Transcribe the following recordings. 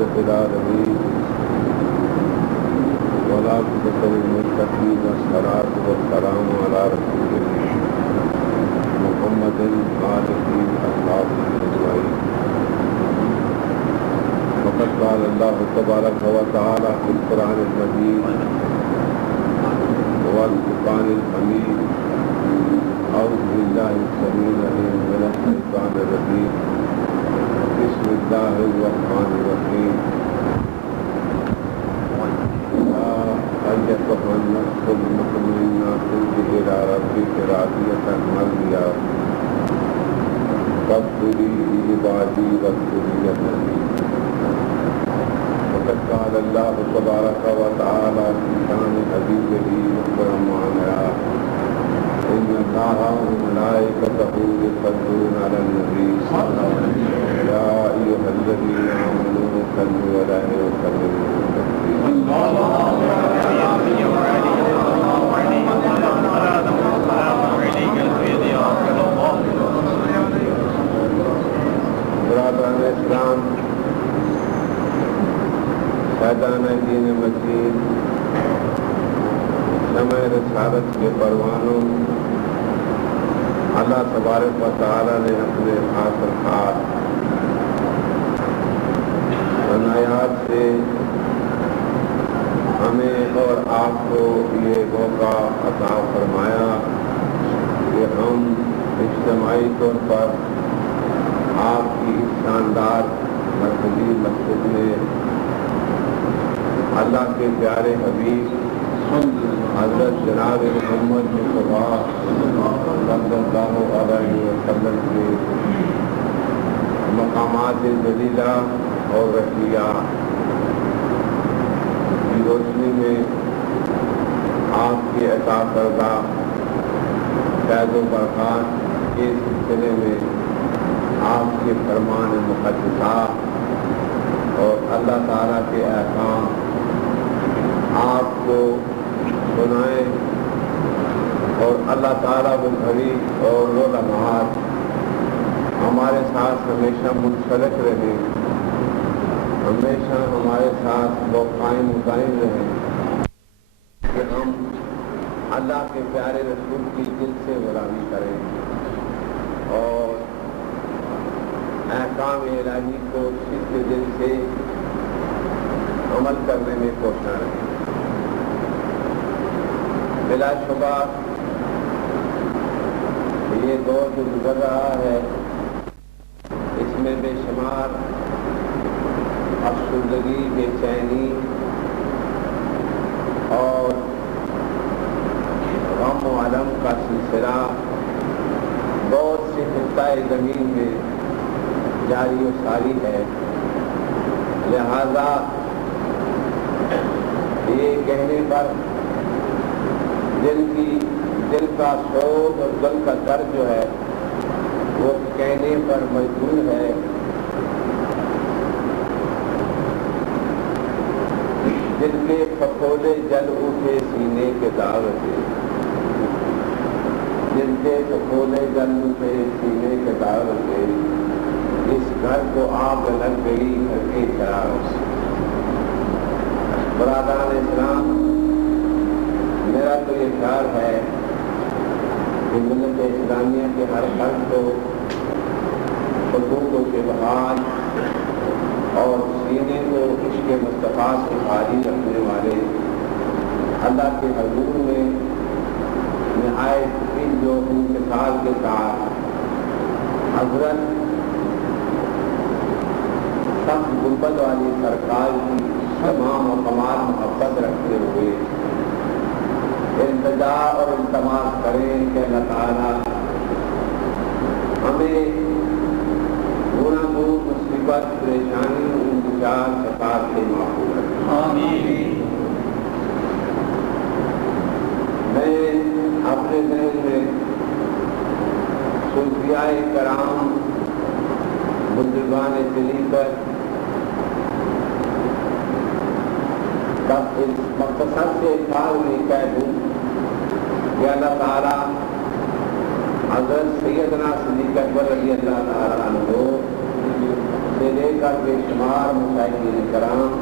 رب العالمين والعاقبة للمتقين والصلاة والسلام على رسوله محمد آله وأصحابه أجمعين. وقد قال الله تبارك وتعالى في القرآن المجيد والفرقان الحميد: أعوذ بالله السميع العليم من الشيطان الرجيم، بسم الله الرحمن الرحيم. يا أيتها النفس المطمئنة ارجعي إلى ربك راضية مرضية فادخلي في عبادي وادخلي جنتي. وقد قال الله تبارك وتعالى في شأن حبيبه مكرم وعناء: إن الله وملائكته يصلون على النبي يا أيها الذين آمنوا صلوا عليه وسلموا برادران اسلام، شہدان دین مکین، شمع رسالت کے پروانوں، اللہ تبارک و تعالی نے اپنے خاص عنایات سے ہمیں اور آپ کو یہ موقع عطا فرمایا کہ ہم اجتماعی طور پر آپ کی شاندار مرکزی مسجد میں اللہ کے پیارے حبیب حضرت جناب محمد مصطفیٰ صلی اللہ علیہ وسلم کے مقامات جلیلہ اور رفیعہ کی روشنی میں آپ کے عطا کردہ فیض و برکات کے سلسلے میں آپ کے فرمان مقدسہ اور اللہ تعالیٰ کے احکام آپ کو سنائیں اور اللہ تعالیٰ وہ گھڑی اور وہ لمحات ہمارے ساتھ ہمیشہ منسلک رہیں، ہمیشہ ہمارے ساتھ وہ قائم مقائم رہیں کہ ہم اللہ کے پیارے رسول کی دل سے غلامی کریں اور احکام الہی کو صدق دل سے عمل کرنے میں کوشاں رہیں۔ بلا شبہ یہ دور جو گزر رہا ہے اس میں بے شمار افسردگی، بے چینی اور غم و علم کا سلسلہ بہت سی خطۂ زمین میں جاری و ساری ہے، لہذا یہ کہنے پر دل کا سوگ اور دل کا درد جو ہے وہ کہنے پر مجبور ہے دل کے پھپھولے جل اٹھے سینے کے داغ سے، دل کے پھپھولے جل اٹھے سینے کے داغ سے، اس گھر کو آگ لگ گئی گھر کے چراغ سے۔ برادران اسلام، میرا تو یہ خیال ہے کہ ملت اسلامیہ کے ہر فرد کو حقوق و شبہات اور سینے کو عشق مصطفیٰ سے خالی رکھنے والے اللہ کے حضور میں نہایت عز و انکسار کے ساتھ حضرت سخت گنبد والی سرکار کی تمام و کمال محبت رکھتے ہوئے التجا اور التماس کریں کہ اللہ تعالیٰ ہمیں گناہ مصیبت، پریشانی، انتشار، فساد سے محفوظ رکھیں۔ آمین۔ میں اپنے ذہن میں صوفیاء کرام، بزرگان طریقت مختصر سے اظہار میں کہہ دوں کہ اللہ تعالیٰ حضرت سیدنا صدیق اکبر رضی اللہ تعالیٰ عنہ سے لے کر بے شمار مشاہدین کرام،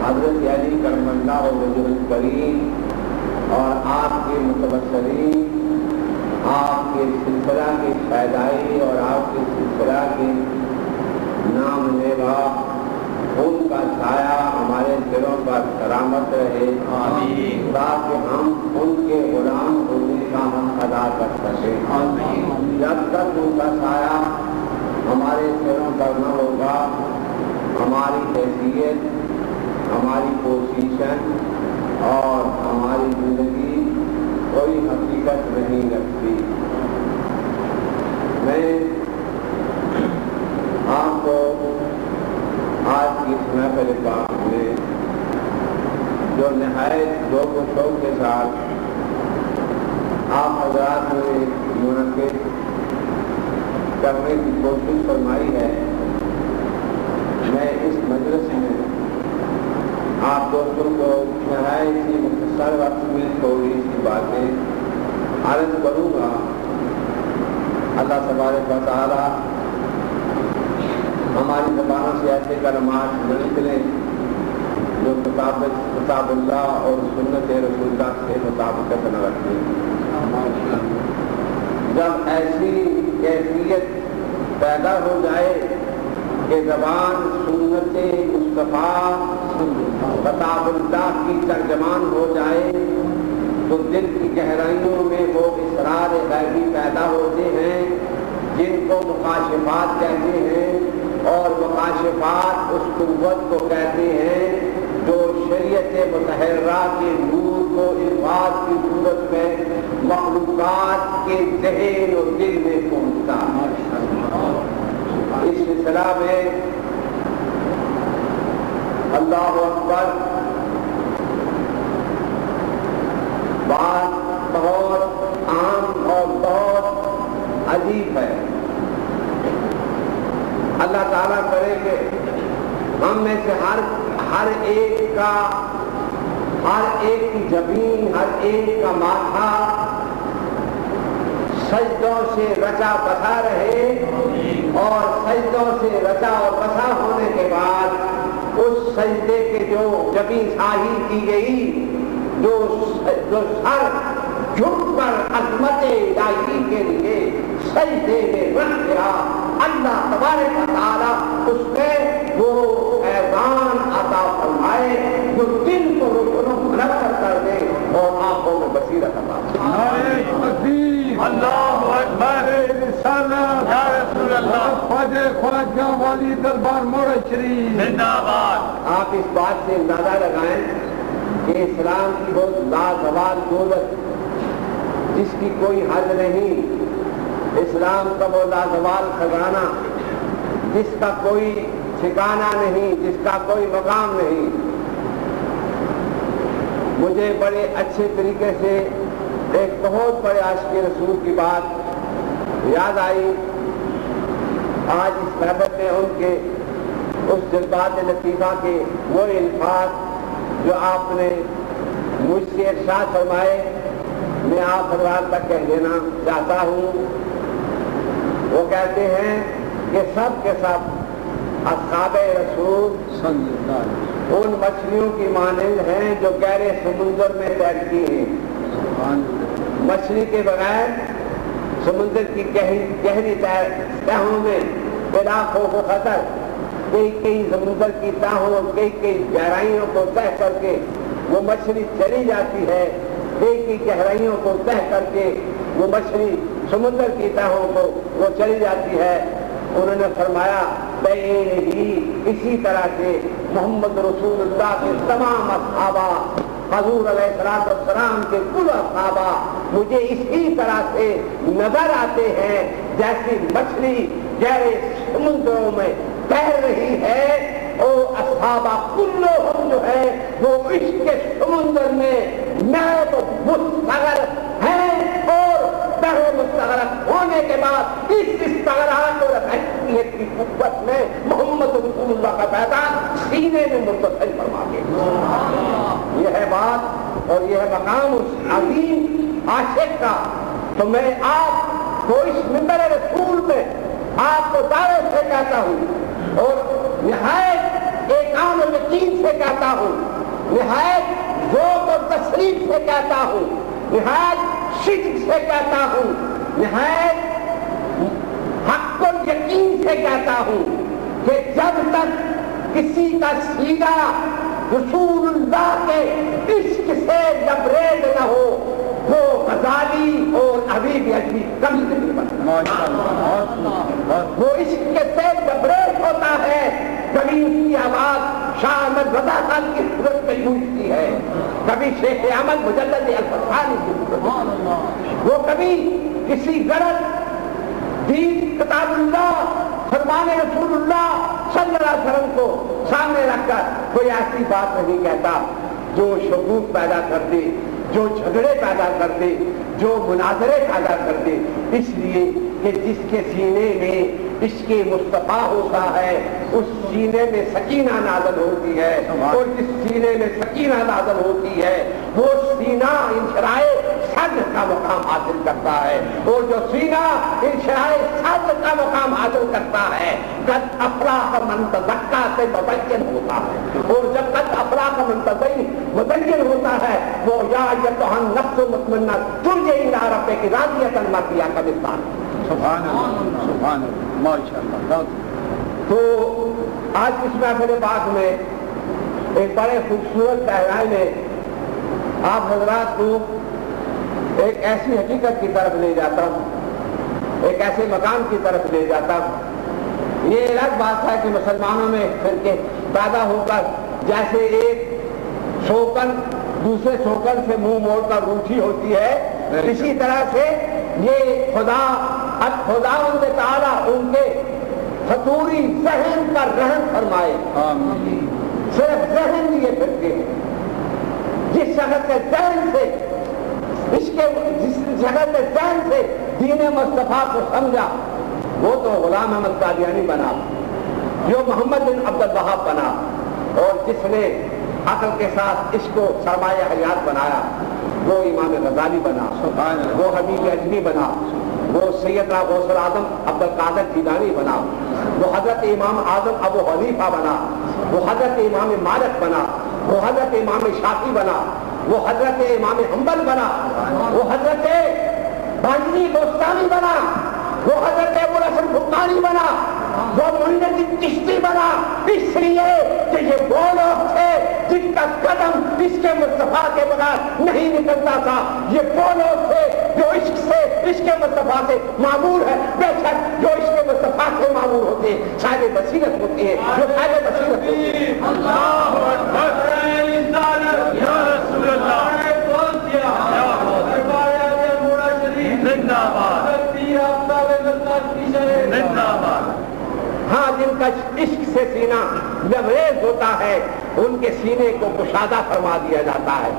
حضرت علی کرم اللہ وجہ الکریم اور آپ کے متبصرین، آپ کے سلسلہ کے پیدائی اور آپ کے سلسلہ کے نام لیوا، ان کا سایہ ہمارے دلوں پر سلامت رہے، تاکہ ہم ان کے غلام ہونے کا حق ادا کر سکیں۔ جب تک ان کا سایہ ہمارے دلوں پر نہ ہوگا، ہماری حیثیت، ہماری پوزیشن اور ہماری زندگی کوئی حقیقت نہیں رکھتی۔ میں آپ کو آج کی اس محفل پاک میں جو نہایت ذوق و شوق کے ساتھ آپ حضرات نے منعقد کرنے کی کوشش فرمائی ہے، میں اس مجلس میں آپ دوستوں کو نہایت ہی مختصر وقت میں تھوڑی سی باتیں عرض کروں گا۔ اللہ تبارک و تعالیٰ ہماری زبانوں سے ایسے کلمات نہ نکلیں جو کتاب اللہ اور سنت رسول اللہ سے مطابقت نہ رکھیں۔ جب ایسی کیفیت پیدا ہو جائے کہ زبان سنت مصطفیٰ کتاب اللہ کی ترجمان ہو جائے، تو دل کی گہرائیوں میں وہ اسرار غیبی پیدا ہوتے ہیں جن کو مکاشفات کہتے ہیں، اور مکاشفات اس قوت کو کہتے ہیں جو شریعت مطہرہ کے نور کو الفاظ کی صورت میں مخلوقات کے ذہن و دل میں پہنچتا ہے۔ اس سلسلہ میں اللہ اکبر بات بہت عام اور بہت عجیب ہے۔ اللہ تعالیٰ کرے کہ ہم میں سے ہر ایک کی زمین، ہر ایک کا ماتھا سجدوں سے رچا بسا رہے، اور سجدوں سے رچا اور بسا ہونے کے بعد اس سجدے کے جو زمین ساہی کی گئی، جو سر جھک کر عظمت الہی کے لیے سجدے میں رکھ گیا، اللہ تبارک و تعالیٰ اس میں وہ ایوان عطا فرمائے جو دل کو منور کر دے اور آنکھوں میں بصیرت عطا فرمائے۔ اللہ اکبر، یا رسول اللہ، خواجہ خواجہ والی دربار موڑ شریف زندہ باد۔ آپ اس بات سے اندازہ لگائیں کہ اسلام کی بہت لازوال دولت جس کی کوئی حد نہیں، اسلام کا وہ لازوال خزانہ جس کا کوئی ٹھکانہ نہیں، جس کا کوئی مقام نہیں، مجھے بڑے اچھے طریقے سے ایک بہت بڑے عاشق رسول کی بات یاد آئی۔ آج اس محفل میں ان کے اس جذبات لطیفہ کے وہ الفاظ جو آپ نے مجھ سے ارشاد فرمائے، میں آپ حضرات تک کہہ دینا چاہتا ہوں۔ وہ کہتے ہیں کہ سب کے سب اصحاب رسول ان مچھلیوں کی مانند ہیں جو گہرے سمندر میں تیرتی ہیں۔ مچھلی کے بغیر سمندر کی گہری تہوں میں بلا خوف و خطر کئی سمندر کی تہوں اور کئی گہرائیوں کو طے کر کے وہ مچھلی چلی جاتی ہے، کئی گہرائیوں کو طے کر کے وہ مچھلی سمندر کی تہوں کو وہ چلی جاتی ہے۔ انہوں نے فرمایا ہی اسی طرح سے محمد رسول اللہ کے تمام اصحابہ، حضور علیہ السلام کے کل اصحابہ مجھے اسی طرح سے نظر آتے ہیں جیسی مچھلی گہرے سمندروں میں تیر رہی ہے۔ اور اصحابہ کلہم جو ہے وہ عشق کے سمندر میں نیب مستغرق ہیں، اور بحر مستغرق ہونے کے بعد اس استغراق اور حیثیت کی قوت میں محمد رسول اللہ کا پیغام سینے میں منتقل فرما کے یہ ہے بات اور یہ ہے مقام اس عظیم عاشق کا۔ تو میں آپ کو اس منبر رسول میں آپ کو دعوت سے کہتا ہوں اور نہایت ایقان و یقین سے کہتا ہوں، نہایت ذوق اور تصریف سے کہتا ہوں، نہایت صدق سے کہتا ہوں، نہایت حق و یقین سے کہتا ہوں کہ جب تک کسی کا سینہ رسول اللہ کے عشق سے لبریز نہ ہو وہ غزالی اور حبیب اجمی کبھی نہیں بنتا۔ وہ عشق سے لبریز ہوتا ہے، کبھی اس کی آواز شاہ احمد رضا خان کی صورت میں گونجتی ہے، کبھی شیخ احمد مجلد الفرقانی کی صورت میں، وہ کبھی کسی غلط دین کتاب اللہ فرمان رسول اللہ صلی اللہ علیہ وسلم کو سامنے رکھ کر کوئی ایسی بات نہیں کہتا جو شگوف پیدا کر دے، جو جھگڑے پیدا کر دے، جو مناظرے پیدا کر دے، اس لیے کہ جس کے سینے میں عشق مصطفیٰ ہوتا ہے اس سینے میں سکینہ نازل ہوتی ہے، اور جس سینے میں سکینہ نازل ہوتی ہے وہ سینہ انشراء صدر کا مقام حاصل کرتا ہے، اور جو سینہ انشراء صدر کا مقام حاصل کرتا ہے قد افلاح من تزکا سے مبین ہوتا ہے، اور جب قد افلاح من مبین ہوتا ہے وہ یا ایتھا النفس المطمئنہ ترجعی الی ربک راضیۃ مرضیہ کا مثال۔ سبحان اللہ، سبحان اللہ، ماشاءاللہ۔ تو آج اس محفل پاک میں ایک بڑے خوبصورت پہرائی میں آپ حضرات کو ایک ایسی حقیقت کی طرف لے جاتا ہوں، ایک ایسے مقام کی طرف لے جاتا ہوں۔ یہ الگ بات ہے کہ مسلمانوں میں فرقے پیدا ہو کر جیسے ایک شوکن دوسرے شوکن سے منہ موڑ کر روٹھی ہوتی ہے، اسی طرح سے یہ خداوند تعالیٰ ان کے فطوری ذہن پر رحم فرمائے۔ صرف ذہن لیے پھرتے ہیں، جس شخص کے ذہن سے جس شخص کے ذہن سے دین مصطفیٰ کو سمجھا وہ تو غلام احمد قادیانی بنا، جو محمد بن عبد الوہاب بنا، اور جس نے عقل کے ساتھ اس کو سرمایہ حیات بنایا وہ امام غزالی بنا، وہ حبیب اجمی بنا، وہ سیدنا غوث الاعظم عبد القادر جیلانی بنا، وہ حضرت امام اعظم ابو حنیفہ بنا، وہ حضرت امام مالک بنا، وہ حضرت امام شافعی بنا، وہ حضرت امام حنبل بنا، وہ حضرت بانجی گوستانی بنا، وہ حضرت ابو الحسن بخاری بنا، وہ معین الدین چشتی بنا، اس لیے کہ یہ وہ لوگ تھے جن کا قدم اس کے مصطفیٰ کے بغیر نہیں نکلتا تھا، یہ وہ لوگ تھے جو عشق سے عشق مصطفیٰ سے معمور ہے۔ بے شک جو عشق مصطفیٰ سے معمور ہوتے ہیں صاحب بصیرت ہوتے ہیں، جو صاحب بصیرت ہوتے ہیں۔ اللہ اکبر، یا رسول اللہ، زندہ باد، زندہ باد۔ ہاں، جن کا عشق سے سینہ لبریز ہوتا ہے ان کے سینے کو کشادہ فرما دیا جاتا ہے۔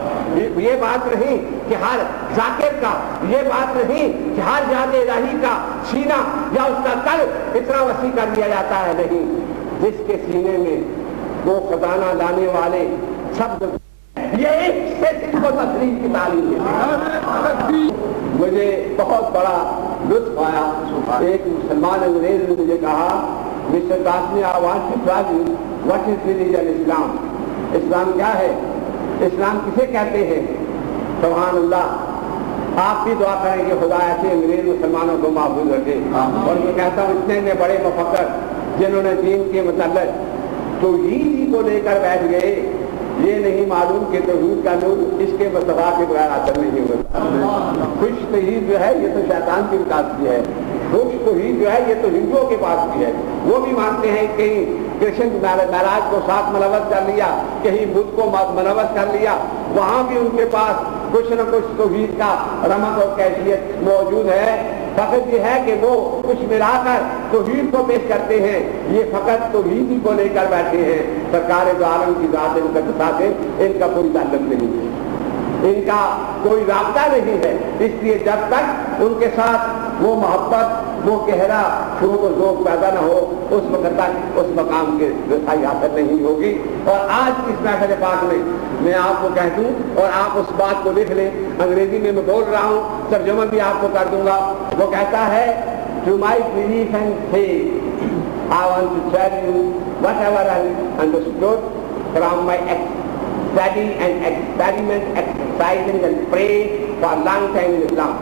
یہ بات نہیں کہ ہر ذاکر کا، یہ بات نہیں کہ ہر یاد الہی کا سینہ یا اس کا قلب اتنا وسیع کر دیا جاتا ہے، نہیں، جس کے سینے میں وہ خزانہ لانے والے سب یہ عشق سے جن کو تفریح کی تعلیم ہے۔ مجھے بہت بڑا لطف آیا، ایک مسلمان انگریز نے مجھے کہا mister Qasmi I want to tell you what is religion Islam, Islam کیا ہے، اسلام کسے کہتے ہیں؟ سبحان اللہ، آپ بھی دعا کریں کہ خدا ایسے انگریز مسلمانوں کو محفوظ رکھے۔ اور میں کہتا ہوں اتنے بڑے مفکر جنہوں نے دین کے متعلق توحید کو لے کر بیٹھ گئے، یہ نہیں معلوم کہ توحید کا نور اس کے مصطفیٰ کے بغیر حاصل نہیں ہوتا۔ خوش توحید جو ہے یہ تو شیطان کی وکاس کی ہے، خوش توحید جو ہے یہ تو ہندوؤں کے پاس بھی ہے، وہ بھی مانتے ہیں کہیں کرشن مہاراج کو ساتھ ملوث کر لیا، کہیں بدھ کو ملوث کر لیا، وہاں بھی ان کے پاس کچھ نہ کچھ توحید کا رمق اور کیفیت موجود ہے۔ فقط یہ ہے کہ وہ کچھ ملا کر توحید کو پیش کرتے ہیں، یہ فقط توحید ہی کو لے کر بیٹھے ہیں۔ سرکار دو عالم کی ذات مقدسہ سے ان کا کوئی تعلق نہیں ہے، ان کا کوئی رابطہ نہیں ہے، اس لیے جب تک ان کے ساتھ وہ محبت، وہ گہرا شوق و ذوق پیدا نہ ہو اس وقت تک اس مقام کی رسائی حاصل نہیں ہوگی۔ اور آج اس محفل پاک میں آپ کو کہہ دوں اور آپ اس بات کو لکھ لیں، انگریزی میں بول رہا ہوں، ترجمہ بھی آپ کو کر دوں گا۔ وہ کہتا ہے to my belief and faith I want to tell you whatever I understood from my study and experiment, exercising and praying for a long time in Islam,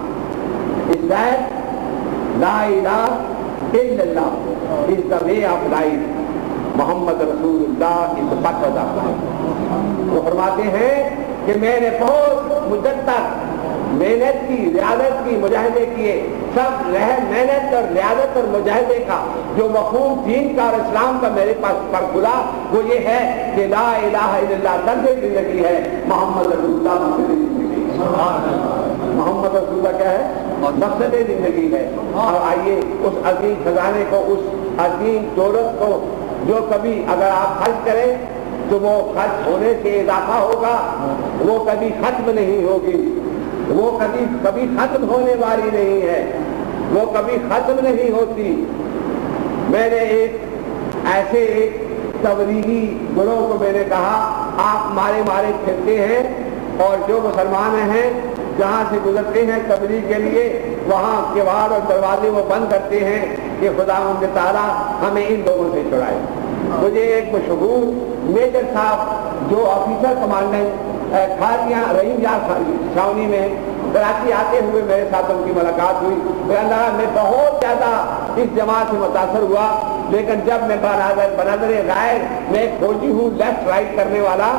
is that La ilaha illallah is the way of life. Muhammad Rasulullah is the path of life. وہ فرماتے ہیں کہ میں نے بہت مدت تک محنت کی، ریاضت کی، مجاہدے کیے، سب محنت اور ریاضت اور مجاہدے کا جو مفہوم دین کا اور اسلام کا میرے پاس پر کھلا وہ یہ ہے کہ لا الہ الا اللہ طرز زندگی ہے، محمد رسول اللہ مقصد زندگی ہے۔ محمد رسول اللہ کیا ہے؟ مقصد زندگی ہے۔ اور آئیے اس عظیم خزانے کو، اس عظیم دولت کو جو کبھی اگر آپ خرچ کریں تو وہ خرچ ہونے سے اضافہ ہوگا، وہ کبھی ختم نہیں ہوگی، وہ کبھی ختم ہونے والی نہیں ہے، وہ کبھی ختم نہیں ہوتی۔ میں نے ایک ایسے تبلیغی گروہ کو میں نے کہا آپ مارے پھرتے ہیں اور جو مسلمان ہیں جہاں سے گزرتے ہیں تبلیغ کے لیے وہاں کیوار اور دروازے وہ بند کرتے ہیں کہ خداوند تعالیٰ ہمیں ان لوگوں سے چھڑائے۔ مجھے ایک مشہور میجر صاحب جو آفیسر کمانڈنٹ رحیم یار چھاونی میں کراچی آتے ہوئے میرے ساتھ ان کی ملاقات ہوئی، میں بہت زیادہ اس جماعت سے متاثر ہوا، لیکن جب میں بنظر غیر میں ایک فوجی ہوں، لیفٹ رائٹ کرنے والا،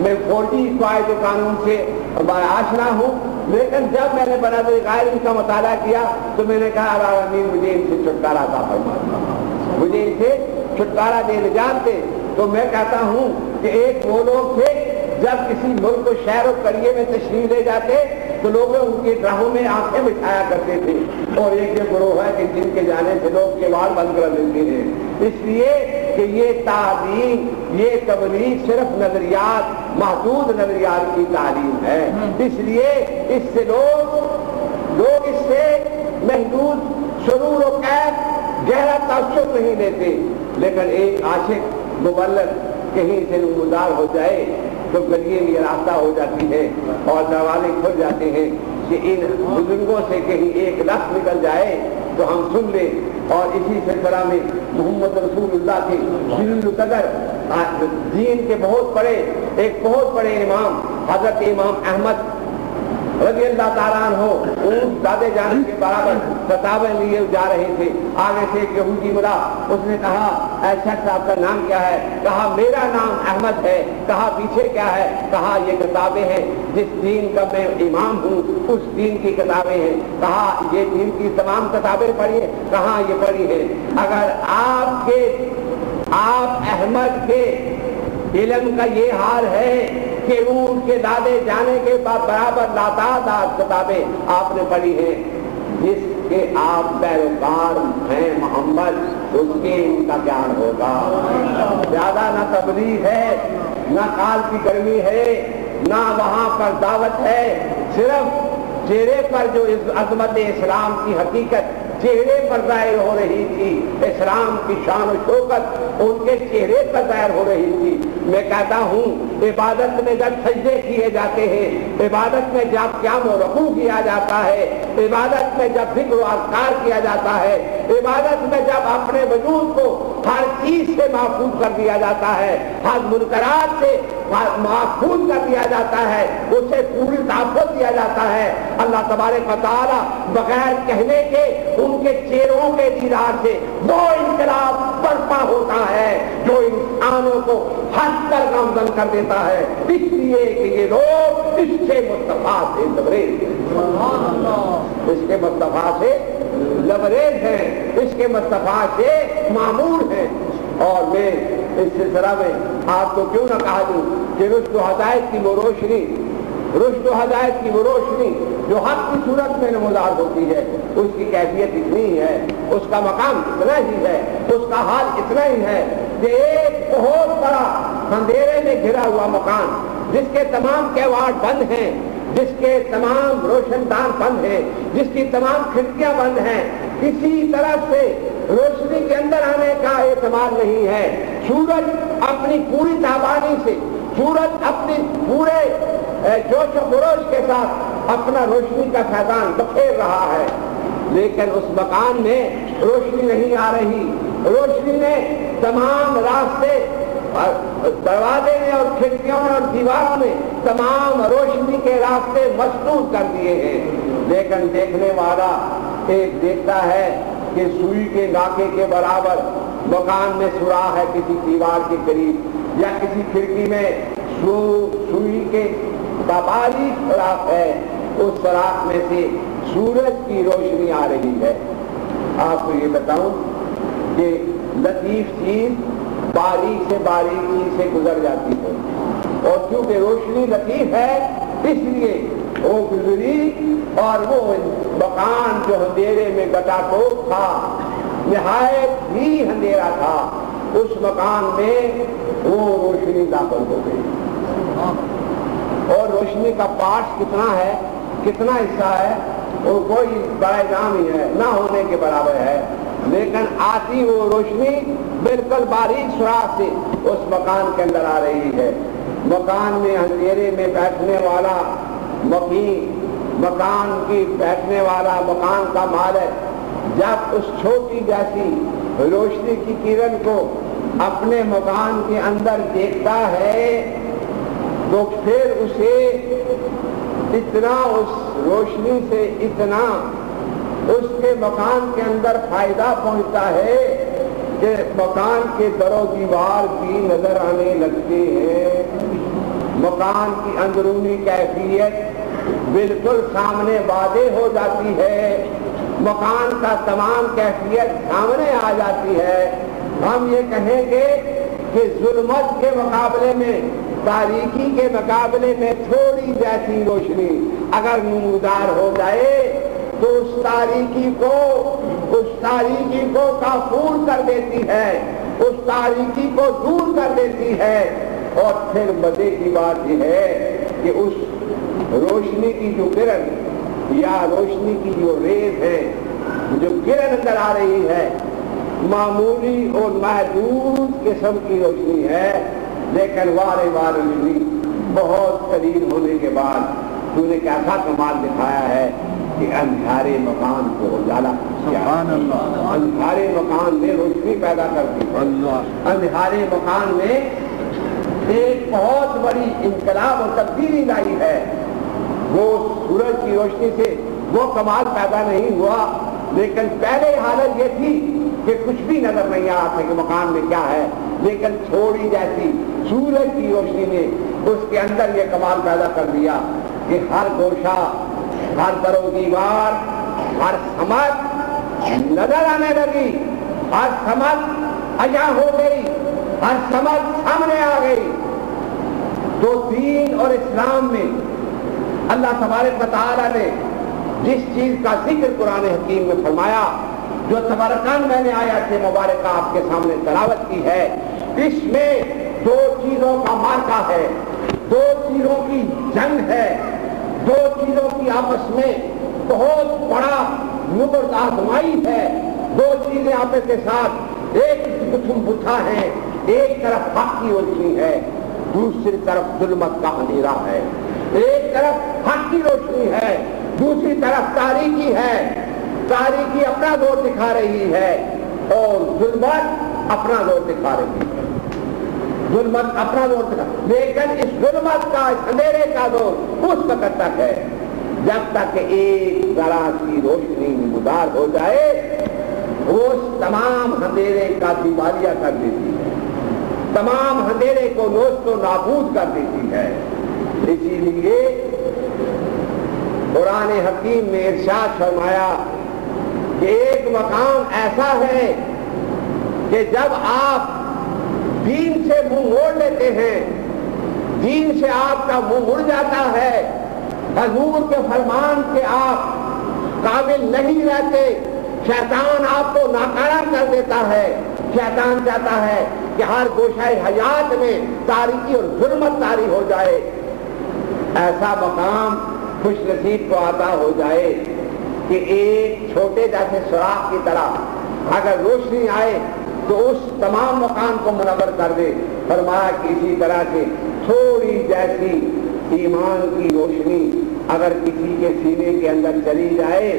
میں فوجی قواعد و قانون سے آشنا ہوں، لیکن جب میں نے بنظر غیر ان کا مطالعہ کیا تو میں نے کہا العالمین مجھے ان سے چھٹکارا عطا فرما، مجھے ان سے چھٹکارا دے نجات دے۔ تو میں کہتا ہوں کہ ایک وہ لوگ تھے جب کسی ملک کو شہر و قریے میں تشریف لے جاتے تو لوگ ان کے راہوں میں آنکھیں بٹھایا کرتے تھے، اور ایک یہ گروہ ہے کہ جن کے جانے سے لوگ کیوار بند کر دیتے ہیں، اس لیے کہ یہ تعلیم، یہ تبلیغ صرف نظریات، محدود نظریات کی تعلیم ہے، اس لیے اس سے لوگ اس سے محدود سرور و قید گہرا تعصب نہیں لیتے، لیکن ایک عاشق مبلغ کہیں سے نمودار ہو جائے تو گلیے میں راستہ ہو جاتی ہے اور دروازے کھل جاتے ہیں کہ ان بزرگوں سے کہیں ایک لفظ نکل جائے تو ہم سن لیں۔ اور اسی سلسلہ میں محمد رسول اللہ کے جلیل القدر دین کے ایک بہت بڑے امام حضرت امام احمد رضی اللہ تعالیٰ عنہ اونٹ دادے جانے کے برابر کتابیں لیے جا رہے تھے، آگے سے ایک یہودی ملا، اس نے کہا اے شخص آپ کا نام کیا ہے؟ کہا میرا نام احمد ہے۔ کہا پیچھے کیا ہے؟ کہا یہ کتابیں ہیں، جس دین کا میں امام ہوں اس دین کی کتابیں ہیں۔ کہا یہ دین کی تمام کتابیں پڑھی ہیں؟ کہاں یہ پڑھی ہے؟ اگر آپ احمد کے علم کا یہ حال ہے کہ اونٹ کے دادے جانے کے برابر لاتعداد کتابیں آپ نے پڑھی ہیں، جس کے آپ پیروکار ہیں محمد، اس کے ان کا گیان ہوگا۔ زیادہ نہ تبلیغ ہے، نہ کال کی گرمی ہے، نہ وہاں پر دعوت ہے، صرف چہرے پر جو عظمت اسلام کی حقیقت چہرے پر ظاہر ہو رہی تھی، اسلام کی شان و شوکت ان کے چہرے پر ظاہر ہو رہی تھی۔ میں کہتا ہوں عبادت میں جب سجدے کیے جاتے ہیں، عبادت میں جب قیام و رکوع کیا جاتا ہے، عبادت میں جب ذکر و اذکار کیا جاتا ہے، عبادت میں جب اپنے وجود کو ہر چیز سے محفوظ کر دیا جاتا ہے، ہر منکرات سے محفوظ کر دیا جاتا ہے، اسے پوری تحفظ دیا جاتا ہے، اللہ تبارک و تعالی بغیر کہنے کے ان کے چہروں کے دیدار سے وہ انقلاب برپا ہوتا ہے جو انسانوں کو ہنس کر گامزن کر دیتا ہے، اس لیے کہ یہ لوگ اس کے مصطفیٰ سے لبریز ہیں، اس کے مصطفیٰ سے لبریز ہیں، اس کے مصطفیٰ سے معمور ہیں۔ اور میں اس سلسلہ میں آپ کو کیوں نہ کہا دوں کہ رشد و ہدایت کی وہ روشنی جو حق کی صورت میں نمودار ہوتی ہے، اس کی کیفیت اتنی ہی ہے، اس کا مقام اتنا ہی ہے، اس کا حال اتنا ہی ہے کہ ایک بہت بڑا اندھیرے میں گھرا ہوا مکان جس کے تمام کیواڑ بند ہیں، جس کے تمام روشن دان بند ہیں، جس کی تمام کھڑکیاں بند ہیں، کسی طرح سے روشنی کے اندر آنے کا اعتماد نہیں ہے۔ سورج اپنی پوری تابانی سے، سورج اپنی پورے جوش و خروش کے ساتھ اپنا روشنی کا فیضان بکھیر رہا ہے، لیکن اس مکان میں روشنی نہیں آ رہی، روشنی نے تمام راستے دروازے میں اور کھڑکیوں میں اور دیواروں میں تمام روشنی کے راستے مسدود کر دیے ہیں، لیکن دیکھنے والا ایک دیکھتا ہے کہ سوئی کے ناکے کے برابر مکان میں سوراخ ہے کسی دیوار کے قریب، یا کسی کھڑکی میں سوئی کے باریک سوراخ ہے، اس سوراخ میں سے سورج کی روشنی آ رہی ہے۔ آپ کو یہ بتاؤں کہ لطیف چیز باریک سے باریک چیز سے گزر جاتی ہے، اور کیونکہ روشنی لطیف ہے اس لیے وہ گزری، اور وہ مکان جو اندھیرے میں گٹا ٹوپ تھا، نہایت ہی اندھیرا تھا، اس مکان میں وہ روشنی داخل ہو گئی۔ اور روشنی کا پارٹ کتنا ہے، کتنا حصہ ہے، وہ کوئی بڑا نام ہی ہے، نہ ہونے کے برابر ہے، لیکن آتی وہ روشنی بالکل باریک سوراخ سے اس مکان کے اندر آ رہی ہے۔ مکان میں اندھیرے میں بیٹھنے والا مقیم، مکان کی بیٹھنے والا مکان کا مالک جب اس چھوٹی جیسی روشنی کی کرن کو اپنے مکان کے اندر دیکھتا ہے تو پھر اسے اتنا اس روشنی سے اتنا اس کے مکان کے اندر فائدہ پہنچتا ہے کہ مکان کے در و دیوار بھی نظر آنے لگتے ہیں، مکان کی اندرونی کیفیت بالکل سامنے واضح ہو جاتی ہے، مکان کا تمام کیفیت سامنے آ جاتی ہے۔ ہم یہ کہیں گے کہ ظلمت کے مقابلے میں، تاریکی کے مقابلے میں تھوڑی جیسی روشنی اگر نمودار ہو جائے تو اس تاریکی کو کافور کر دیتی ہے، اس تاریکی کو دور کر دیتی ہے۔ اور پھر مزے کی بات یہ ہے کہ اس روشنی کی جو کرن یا روشنی کی جو ریز ہے، جو کرن اندر آ رہی ہے، معمولی اور محدود قسم کی روشنی ہے، لیکن وارے روشنی بہت قلیل ہونے کے بعد تو نے کیسا کمال دکھایا ہے کہ اندھارے مکان کو اجالا کیا، اندھارے مکان میں روشنی پیدا کرتی ہے، اندھارے مکان میں ایک بہت بڑی انقلاب اور تبدیلی لائی ہے۔ وہ سورج کی روشنی سے وہ کمال پیدا نہیں ہوا، لیکن پہلے حالت یہ تھی کہ کچھ بھی نظر نہیں آ رہا تھا کہ مکان میں کیا ہے، لیکن تھوڑی جیسی سورج کی روشنی نے اس کے اندر یہ کمال پیدا کر دیا کہ ہر گوشہ، ہر در و دیوار، ہر سمت نظر آنے لگی، ہر سمت عیاں ہو گئی، ہر سمت سامنے آ گئی۔ تو دین اور اسلام میں اللہ تبارک و تعالیٰ نے جس چیز کا ذکر قرآن حکیم میں فرمایا، جو تبارکان میں نے آیات مبارکہ آپ کے سامنے تلاوت کی ہے، اس میں دو چیزوں کا مارکا ہے، دو چیزوں کی جنگ ہے، دو چیزوں کی آپس میں بہت بڑا نبرد آزمائی ہے۔ دو چیزیں آپس کے ساتھ ایک گتھم بتھا ہے، ایک طرف حق کی روشنی ہے، دوسری طرف ظلمت کا اندھیرا ہے۔ ایک طرف حق کی روشنی ہے، دوسری طرف تاریکی ہے، تاریکی اپنا زور دکھا رہی ہے اور ظلمت اپنا زور دکھا رہی ہے، ظلمت اپنا زور دکھا، لیکن اس ظلمت کا، اس اندھیرے کا زور اس وقت تک ہے جب تک ایک ذرا سی روشنی نمودار ہو جائے، وہ تمام اندھیرے کا دیوالیہ کر دیتی ہے، تمام اندھیرے کو نیست و نابود کر دیتی ہے۔ اسی لیے قرآن حکیم میں ارشاد فرمایا کہ ایک مقام ایسا ہے کہ جب آپ دین سے منہ موڑ لیتے ہیں، دین سے آپ کا منہ مڑ جاتا ہے، حضور کے فرمان کے آپ قابل نہیں رہتے، شیطان آپ کو ناکارہ کر دیتا ہے۔ شیطان چاہتا ہے کہ ہر گوشہ حیات میں تاریکی اور ظلمت طاری ہو جائے۔ ایسا مقام خوش نصیب کو عطا ہو جائے کہ ایک چھوٹے جیسے سوراخ کی طرح اگر روشنی آئے تو اس تمام مکان کو منور کر دے۔ فرمایا کہ اسی طرح سے تھوڑی جیسی ایمان کی روشنی اگر کسی کے سینے کے اندر چلی جائے،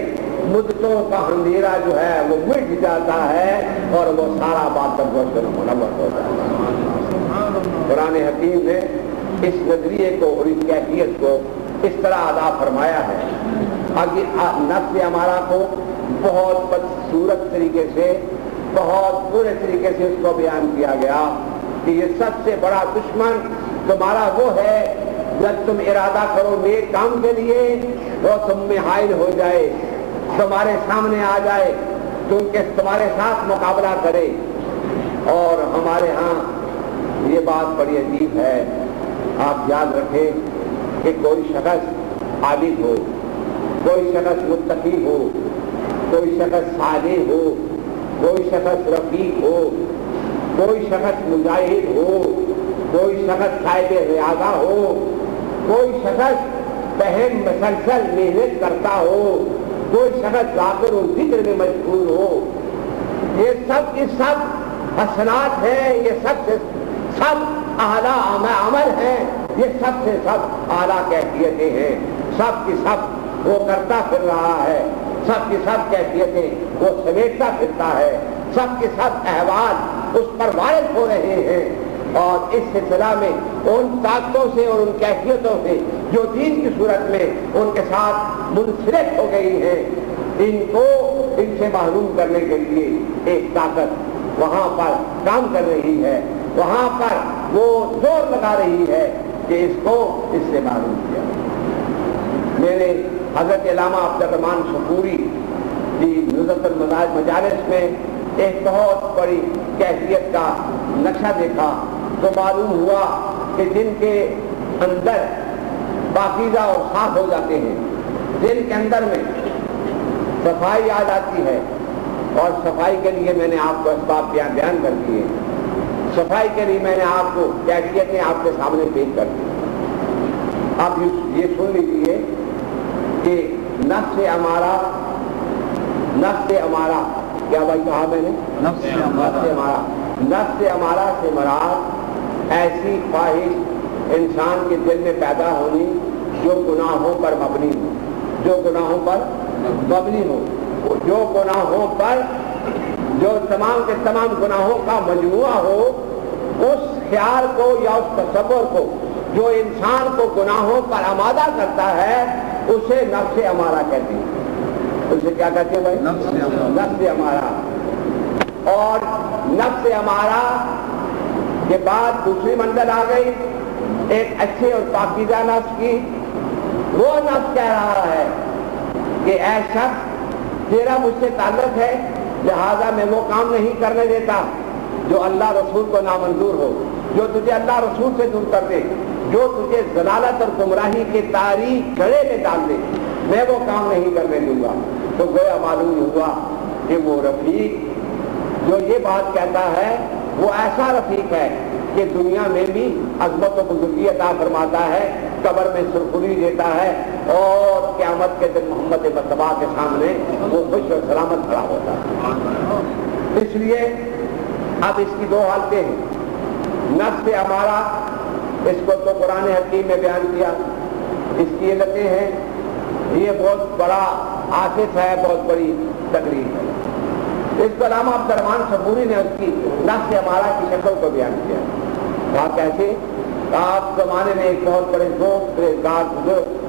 مدتوں کا اندھیرا جو ہے وہ مٹ جاتا ہے اور وہ سارا بات تک روشن و منور ہوتا ہے۔ قرآن حکیم نے اس نظریے کو اور اس کیفیت کو اس طرح ادا فرمایا ہے۔ نفس امارہ کو بہت بدصورت طریقے سے، بہت برے طریقے سے اس کو بیان کیا گیا کہ یہ سب سے بڑا دشمن تمہارا وہ ہے جب تم ارادہ کرو نیک کام کے لیے وہ تم میں حائل ہو جائے، تمہارے سامنے آ جائے، تمہارے ساتھ مقابلہ کرے۔ اور ہمارے ہاں یہ بات بڑی عجیب ہے، آپ یاد رکھیں کہ کوئی شخص عابد ہو، کوئی شخص متقی ہو، کوئی شخص صالح ہو، کوئی شخص رفیق ہو، کوئی شخص مجاہد ہو، کوئی شخص صاحب ریاضہ ہو، کوئی شخص بہن مسلسل محنت کرتا ہو، کوئی شخص ذاکر و ذکر میں مشغول ہو، یہ سب کی سب حسنات ہیں، یہ سب سے سب اعلیٰ عمل ہیں، یہ سب سے سب اعلیٰ کیفیتیں ہیں، سب کی سب وہ کرتا پھر رہا ہے، سب کی سب کیفیتیں وہ سمیٹتا پھرتا ہے، سب کے سب احوال اس پر وارد ہو رہے ہیں۔ اور اس سلسلہ میں ان طاقتوں سے اور ان کیفیتوں سے جو دین کی صورت میں ان کے ساتھ منسلک ہو گئی ہیں، ان سے محروم کرنے کے لیے ایک طاقت وہاں پر کام کر رہی ہے، وہاں پر وہ زور لگا رہی ہے کہ اس کو اس سے محروم کیا۔ میں نے حضرت علامہ عبدالرحمن شکوری کی نزہت المجالس میں ایک بہت بڑی کیفیت کا نقشہ دیکھا تو معلوم ہوا کہ جن کے اندر پاکیزہ اور صاف ہو جاتے ہیں، جن کے اندر میں صفائی آ جاتی ہے، اور صفائی کے لیے میں نے آپ کو اسباب بیان کر دیے، صفائی کے لیے میں نے آپ کو کیفیتیں آپ کے سامنے پیش کر دی۔ آپ یہ سن لیجیے کہ نفس امارہ کیا بھائی کہا میں نے؟ نفس امارہ سے مراد ایسی خواہش انسان کے دل میں پیدا ہونی جو گناہوں پر مبنی ہو، جو گناہوں پر مبنی ہو، جو گناہوں پر جو تمام کے تمام گناہوں کا مجموعہ ہو، اس خیال کو یا اس تصور کو جو انسان کو گناہوں پر آمادہ کرتا ہے اسے نفس امارہ کہتے ہیں۔ اسے کیا کہتے ہیں بھائی؟ نفس امارہ۔ اور نفس امارہ کے بعد دوسری منزل آ گئی ایک اچھے اور پاکیزہ نفس کی۔ وہ نفس کہہ رہا ہے کہ اے شخص تیرا مجھ سے تعلق ہے، لہذا میں وہ کام نہیں کرنے دیتا جو اللہ رسول کو نامنظور ہو، جو تجھے اللہ رسول سے دور کر دے، جو تجھے ضلالت اور گمراہی کے تاریک گڑھے میں ڈال دے، میں وہ کام نہیں کرنے دوں گا۔ تو گویا معلوم ہوا کہ وہ رفیق جو یہ بات کہتا ہے وہ ایسا رفیق ہے کہ دنیا میں بھی عظمت و بزرگی عطا فرماتا ہے، قبر میں سرخری دیتا ہے، اور قیامت کے دن محمد مصطفیٰ کے سامنے وہ خوش اور سلامت کھڑا ہوتا ہے۔ اس لیے اب اس کی دو حالتیں ہیں، نفس امارہ، اس کو تو قرآن حکیم میں بیان کیا، اس کی علتیں ہیں، یہ بہت بڑا آصف ہے، بہت بڑی تقریر ہے۔ اس کو علامہ عبدالرحمن شکوری نے اس کی نفس امارہ کی شکل کو بیان کیا۔ کہا کیسے؟ آپ زمانے میں ایک بہت بڑے دوست بزرگ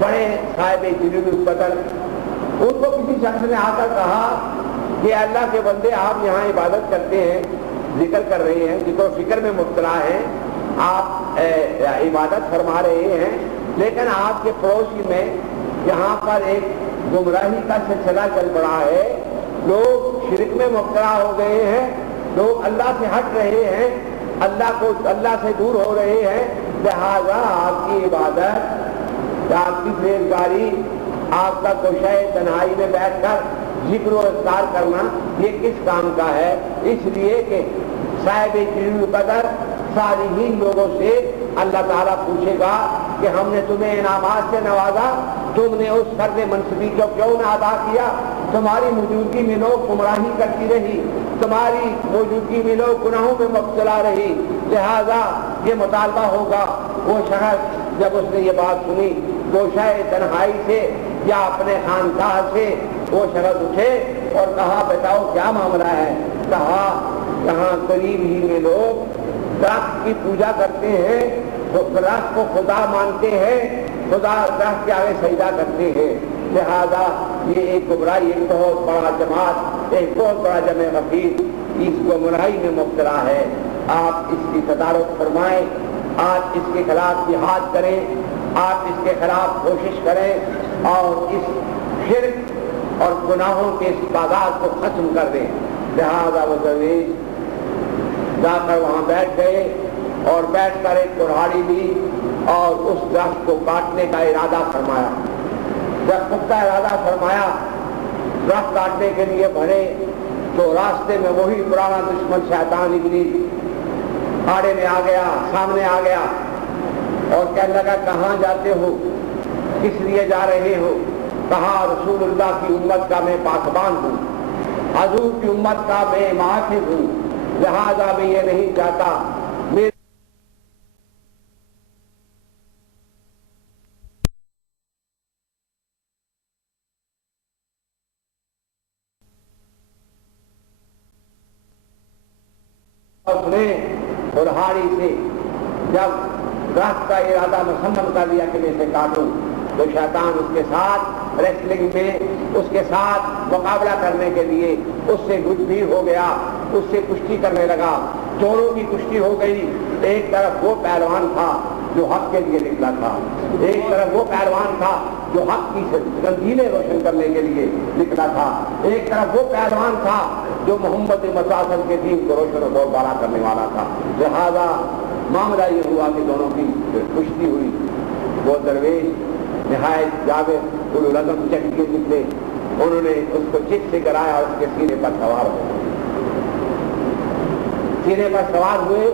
بڑے صاحب جلیل القدر، ان کو کسی شخص نے آ کر کہا کہ اللہ کے بندے آپ یہاں عبادت کرتے ہیں، ذکر کر رہے ہیں، ذکر و فکر میں مبتلا ہیں، آپ عبادت فرما رہے ہیں، لیکن آپ کے پڑوسی میں یہاں پر ایک گمراہی کا سلسلہ چل پڑا ہے، لوگ شرک میں مبتلا ہو گئے ہیں، لوگ اللہ سے ہٹ رہے ہیں، اللہ سے دور ہو رہے ہیں، لہذا آپ کی عبادت، آپ کی بیزاری، آپ کا کوشش تنہائی میں بیٹھ کر ذکر و اذکار کرنا یہ کس کام کا ہے؟ اس لیے کہ صاحب جلیل القدر صالحین لوگوں سے اللہ تعالیٰ پوچھے گا کہ ہم نے تمہیں انعامات سے نوازا، تم نے اس فرض منصبی کو کیوں نہ ادا کیا؟ تمہاری موجودگی میں لوگ گمراہی کرتی رہی، تمہاری موجودگی میں لوگ گناہوں میں مبتلا رہی، لہذا یہ مطالبہ ہوگا۔ وہ شخص جب اس نے یہ بات سنی گوشہ تنہائی سے یا اپنے خانقاہ سے وہ شخص اٹھے اور کہا بتاؤ کیا معاملہ ہے؟ کہا یہاں قریب ہی میں لوگ درخت کی پوجا کرتے ہیں، درخت کو خدا مانتے ہیں، خدا درخت کے آگے سجدہ کرتے ہیں، لہذا یہ ایک گمراہی، ایک بہت بڑا جماعت، ایک بہت بڑا جمع غفیر اس گمراہی میں مبتلا ہے۔ آپ اس کی تدارک فرمائیں، آپ اس کے خلاف جہاد کریں، آپ اس کے خلاف کوشش کریں اور اس شرک اور گناہوں کے اس بازار کو ختم کر دیں۔ لہذا وہ درویش جا کر وہاں بیٹھ گئے اور بیٹھ کر ایک کڑھاڑی لی اور اس درخت کو کاٹنے کا ارادہ فرمایا۔ جب خود کا ارادہ فرمایا، درخت کاٹنے کے لیے بڑھے تو راستے میں وہی پرانا دشمن شیطان ابلیس آڑے میں آ گیا، سامنے آ گیا اور کہنے لگا کہاں جاتے ہو، کس لیے جا رہے ہو؟ کہا رسول اللہ کی امت کا میں پاسبان ہوں، حضور کی امت کا میں محافظ ہوں، لہذا میں یہ نہیں چاہتا میرے کڑھاڑی سے جب درخت کا ارادہ مسمم کر لیا کہ میں اسے کاٹوں تو شیطان اس کے ساتھ ریسلنگ میں اس کے ساتھ مقابلہ کرنے کے لیے اس سے گجبیر ہو گیا، اس سے کشتی کرنے لگا، چوروں کی کشتی ہو گئی۔ ایک طرف وہ پہلوان تھا جو حق کے لیے نکلا تھا، ایک طرف وہ پہلوان تھا جو حق کی رنگیلیں روشن کرنے کے لیے نکلا تھا، ایک طرف وہ پہلوان تھا جو محمد مصاصل کے دین کو روشن و بوبارہ کرنے والا تھا۔ لہذا معاملہ یہ ہوا کہ دونوں کی کشتی ہوئی۔ وہ درویش نہایت جاوید العزم چک کے نکلے، انہوں نے اس کو چک سے کرایا اور اس کے سینے پر سوار ہوئے۔ سینے پر سوار ہوئے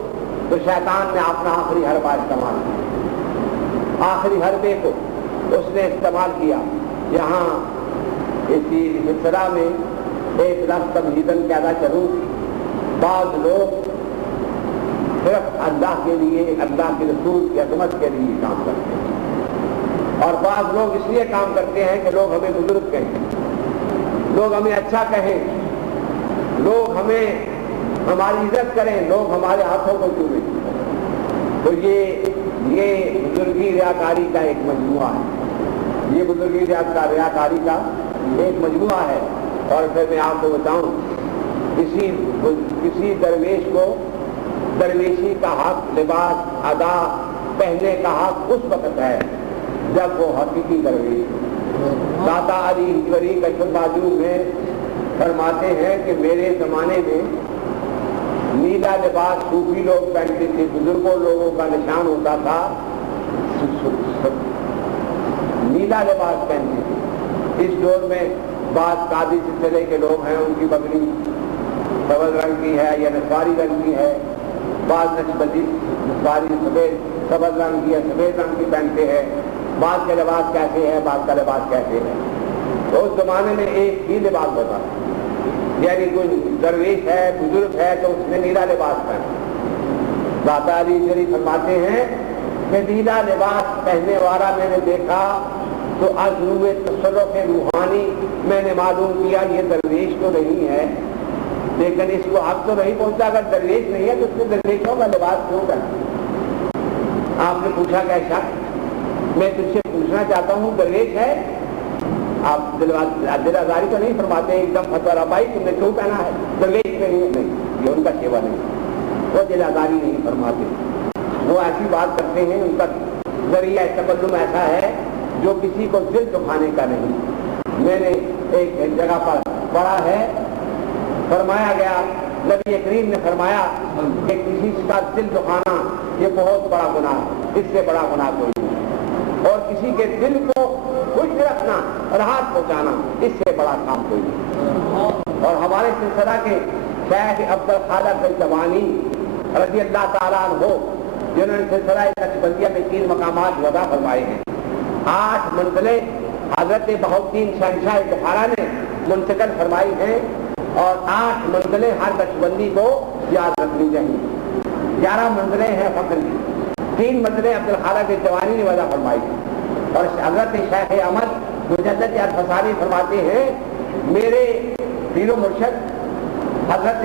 تو شیطان نے اپنا آخری حربہ استعمال کیا، آخری حربے کو اس نے استعمال کیا۔ یہاں اسی سلسلہ میں ایک لفظ تمہیدن کہتا چلوں، بعض لوگ صرف اللہ کے لیے، اللہ کے رسول کی عظمت کے لیے کام کرتے ہیں، اور بعض لوگ اس لیے کام کرتے ہیں کہ لوگ ہمیں بزرگ کہیں، لوگ ہمیں اچھا کہیں، لوگ ہمیں ہماری عزت کریں، لوگ ہمارے ہاتھوں کو چومیں۔ تو یہ بزرگی ریاکاری کا ایک مجموعہ ہے، یہ بزرگی ریاکاری کا ایک مجموعہ ہے۔ اور پھر میں آپ کو بتاؤں، کسی درویش کو درویشی کا حق، لباس ادا پہننے کا حق اس وقت ہے جب وہ حقیقی درویش۔ داتا علی ہجوری کشف بازو میں فرماتے ہیں کہ میرے زمانے میں نیلا لباس صوفی لوگ پہنتے تھے، بزرگوں لوگوں کا نشان ہوتا تھا، نیلا لباس پہنتے تھے۔ اس دور میں بعض قادی سلسلے کے لوگ ہیں، ان کی بگڑی سبز رنگ کی ہے یا نسواری رنگ کی ہے، بعض نسبتی نسواری سبز رنگ کی ہے، سفید رنگ کی پہنتے ہیں، بعض کا لباس کیسے ہے، بعض کا لباس کیسے ہے۔ تو اس زمانے میں ایک ہی لباس ہوتا، یعنی کوئی درویش ہے، بزرگ ہے تو اس نے نیلا لباس پہنا۔ داتا علی ہجوری فرماتے ہیں کہ نیلا لباس پہننے والا میں نے دیکھا تو از روئے تصرف روحانی میں نے معلوم کیا یہ درویش تو نہیں ہے، لیکن اس کو حق تو نہیں پہنچا، اگر درویش نہیں ہے تو اس نے درویشوں کا لباس کیوں پہنا؟ آپ نے پوچھا کہ شخص، میں تجھ سے پوچھنا چاہتا ہوں درویش ہے؟ آپ دل آزاری تو نہیں فرماتے ایک دم فتویٰ ربائی تم نے کیوں پہنا ہے؟ درویش میں نہیں، یہ ان کا شیوا نہیں، وہ دل آزاری نہیں فرماتے، وہ ایسی بات کرتے ہیں، ان کا ذریعہ تکلم ایسا ہے جو کسی کو دل دکھانے کا نہیں۔ میں نے ایک جگہ پر پڑھا ہے، فرمایا گیا، نبی کریم نے فرمایا کہ کسی کا دل دکھانا یہ بہت بڑا گناہ ہے، اس سے بڑا گناہ کوئی نہیں، اور کسی کے دل کو خوش رکھنا، راحت پہنچانا، اس سے بڑا کام کوئی نہیں۔ اور ہمارے سلسلہ کے شیخ عبد الخالق الجوانی رضی اللہ تعالیٰ عنہ، جنہوں نے سلسلہ نقشبندیہ میں 3 مقامات وضع فرمائے ہیں، 8 منزلیں حضرت بہاؤالدین شہنشاہ بخارا نے منتقل فرمائی ہیں، اور 8 منزلیں ہر نقشبندی کو یاد رکھنی چاہیے۔ 11 منزلیں ہیں فخر کی، 3 منزلیں عبد الخالق الجوانی نے وضع فرمائی ہیں، اور حضرت شیخ احمد مجدد الفسانی فرماتے ہیں میرے پیر و مرشد حضرت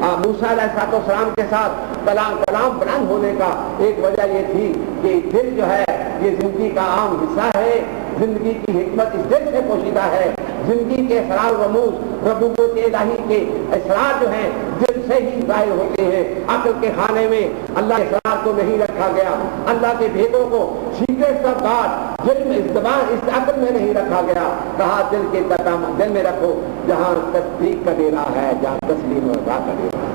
موسیٰ علیہ السلام کے ساتھ کلام بلند ہونے کا ایک وجہ یہ تھی کہ دل جو ہے یہ زندگی کا عام حصہ ہے، زندگی کی حکمت اس دل سے پوشیدہ ہے، زندگی کے اسرار و رموز ربوبیت الہی کے اسرار جو ہیں دل سے ہی ظاہر ہوتے ہیں۔ عقل کے خانے میں اللہ کے اسرار کو نہیں رکھا گیا، اللہ کے بھیدوں کو سیکریٹس آف گاڈ دل میں اس عقل میں نہیں رکھا گیا، کہا دل میں رکھو جہاں تصدیق کا ڈیرا ہے، جہاں تسلیم و رضا کا ڈیرا ہے،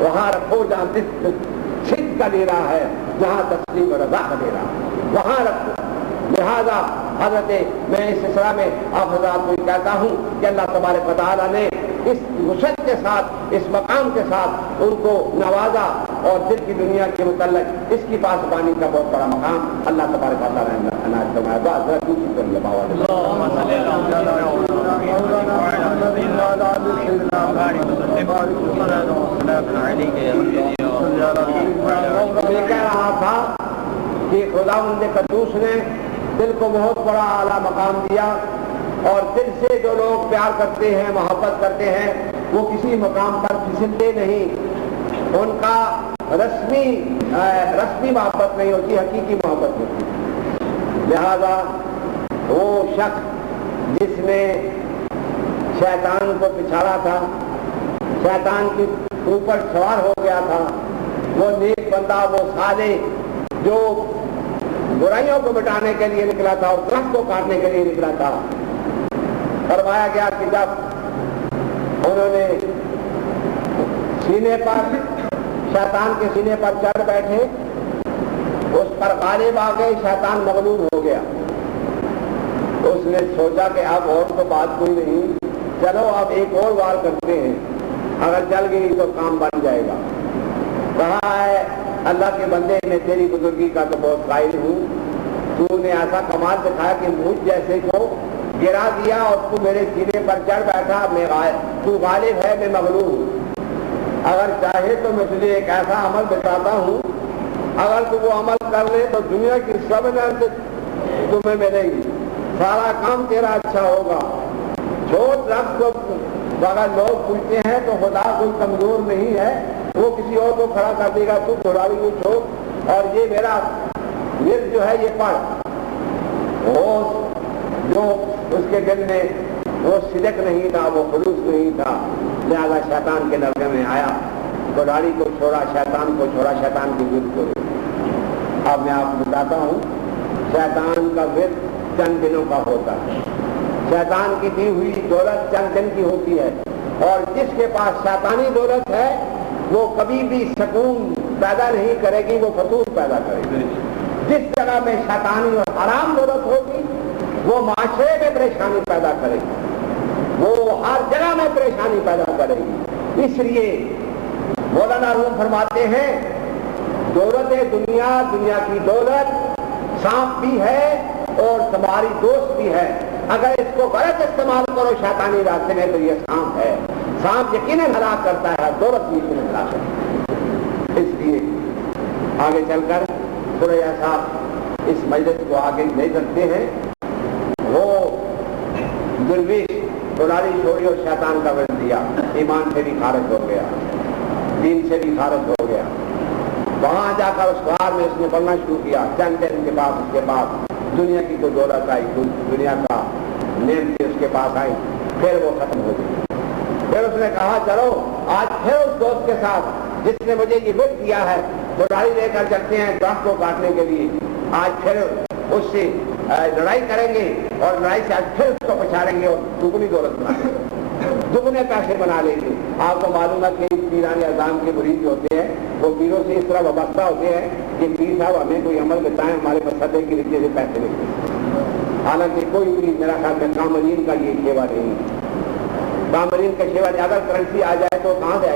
وہاں رکھو جہاں صدق کا ڈیرا ہے، جہاں تسلیم و رضا کا ڈیرا ہے، وہاں رکھو۔ لہذا حضرت میں اس سلسلہ میں آپ حضرات کو کہتا ہوں کہ اللہ تبارک و تعالیٰ نے اس وسعت کے ساتھ، اس مقام کے ساتھ ان کو نوازا، اور دل کی دنیا کے متعلق اس کی پاسبانی کا بہت بڑا مقام اللہ تبارک و تعالیٰ نے عنایت فرمایا۔ میں کہہ رہا تھا کہ خداوند قدوس نے دل کو بہت بڑا اعلیٰ مقام دیا، اور دل سے جو لوگ پیار کرتے ہیں، محبت کرتے ہیں، وہ کسی مقام پر پھسلتے نہیں، ان کا رسمی محبت نہیں ہوتی، حقیقی محبت ہوتی۔ لہذا وہ شخص جس نے شیطان کو پچھاڑا تھا، شیطان کے اوپر سوار ہو گیا تھا، وہ نیک بندہ، وہ صالح جو برائیوں کو مٹانے کے لیے نکلا تھا اور درخت کو کاٹنے کے لیے نکلا تھا، فرمایا گیا کہ جب انہوں نے سینے پر شیطان کے سینے پر چڑھ بیٹھے، اس پر غالب آ گئے، شیطان مغلوب ہو گیا، اس نے سوچا کہ اب اور تو بات کوئی نہیں، چلو اب ایک اور وار کرتے ہیں، اگر چل گئی تو کام بن جائے گا۔ کہا ہے اللہ کے بندے، میں تیری بزرگی کا تو بہت قائل ہوں، تو نے ایسا کمال دکھایا کہ مجھ جیسے کو گرا دیا اور تو میرے سینے پر چڑھ بیٹھا، تو غالب ہے، میں مغلوب ہوں، اگر چاہے تو میں تجھے ایک ایسا عمل بتاتا ہوں، اگر تو وہ عمل کر لے تو دنیا کی سب نعمت تمہیں ملے گی، سارا کام تیرا اچھا ہوگا۔ چھوٹ رکھ کو اگر لوگ پوچھتے ہیں تو خدا کوئی کمزور نہیں ہے، وہ کسی اور کو کھڑا کر دے گا، تو تھوڑا بھی کچھ ہو، اور یہ میرا ورد جو ہے یہ پڑھ۔ وہ جو اس کے دل میں وہ صدق نہیں تھا، وہ خلوص نہیں تھا، لہذا شیطان کے نرغے میں آیا، گھراڑی کو چھوڑا، شیطان کو چھوڑا، شیطان کی ورد کو۔ اب میں آپ کو بتاتا ہوں، شیطان کا ورد چند دنوں کا ہوتا ہے، شیطان کی دی ہوئی دولت چند دن کی ہوتی ہے، اور جس کے پاس شیطانی دولت ہے وہ کبھی بھی سکون پیدا نہیں کرے گی، وہ فتور پیدا کرے گی۔ جس جگہ میں شیطانی اور حرام دولت ہوگی وہ معاشرے میں پریشانی پیدا کرے گی، وہ ہر جگہ میں پریشانی پیدا کرے گی۔ اس لیے مولانا روم فرماتے ہیں، دولت دنیا، دنیا کی دولت سانپ بھی ہے اور تمہاری دوست بھی ہے، اگر اس کو غلط استعمال کرو شیطانی راستے میں تو یہ سانپ ہے، سانپ یقیناً ہلاک کرتا ہے، دولت بھی یقیناً ہلاک کرتا ہے۔ اس لیے آگے چل کر تھوڑا ایسا اس مجلس کو آگے لے سکتے ہیں۔ وہ درویش دلالی چھوڑی اور شیطان کا ورد دیا، ایمان سے بھی خارج ہو گیا، دین سے بھی خارج ہو گیا، وہاں جا کر اس غار میں اس نے پڑھنا شروع کیا، چند دن کے بعد اس کے بعد دنیا کی کوئی دولت آئی، دنیا کا نعمت اس کے پاس آئی، پھر وہ ختم ہو گئی۔ پھر اس نے کہا چلو آج پھر اس دوست کے ساتھ جس نے مجھے یہ ورد دیا ہے گھراڑی لے کر چلتے ہیں درخت کو کاٹنے کے لیے، آج پھر اس سے لڑائی کریں گے، اور لڑائی سے آج پھر اس کو پچھاڑیں گے اور دگنی دولت بنا لیں گے، دگنے پیسے بنا لیں گے۔ آپ کو معلوم ہے کہ پیران اعظام کے مرید جو ہوتے ہیں وہ پیروں سے اس طرح وابستہ ہوتے ہیں کہ پیر صاحب ہمیں کوئی عمل بتائیں، ہمارے مسئلے کی نیچے سے پیسے لیتے، حالانکہ کوئی بھی میرا خیال میں کامرین کا یہ شیوا نہیں، کامرین کا شیوا اگر کرنسی آ جائے تو کہاں سے آئے گی؟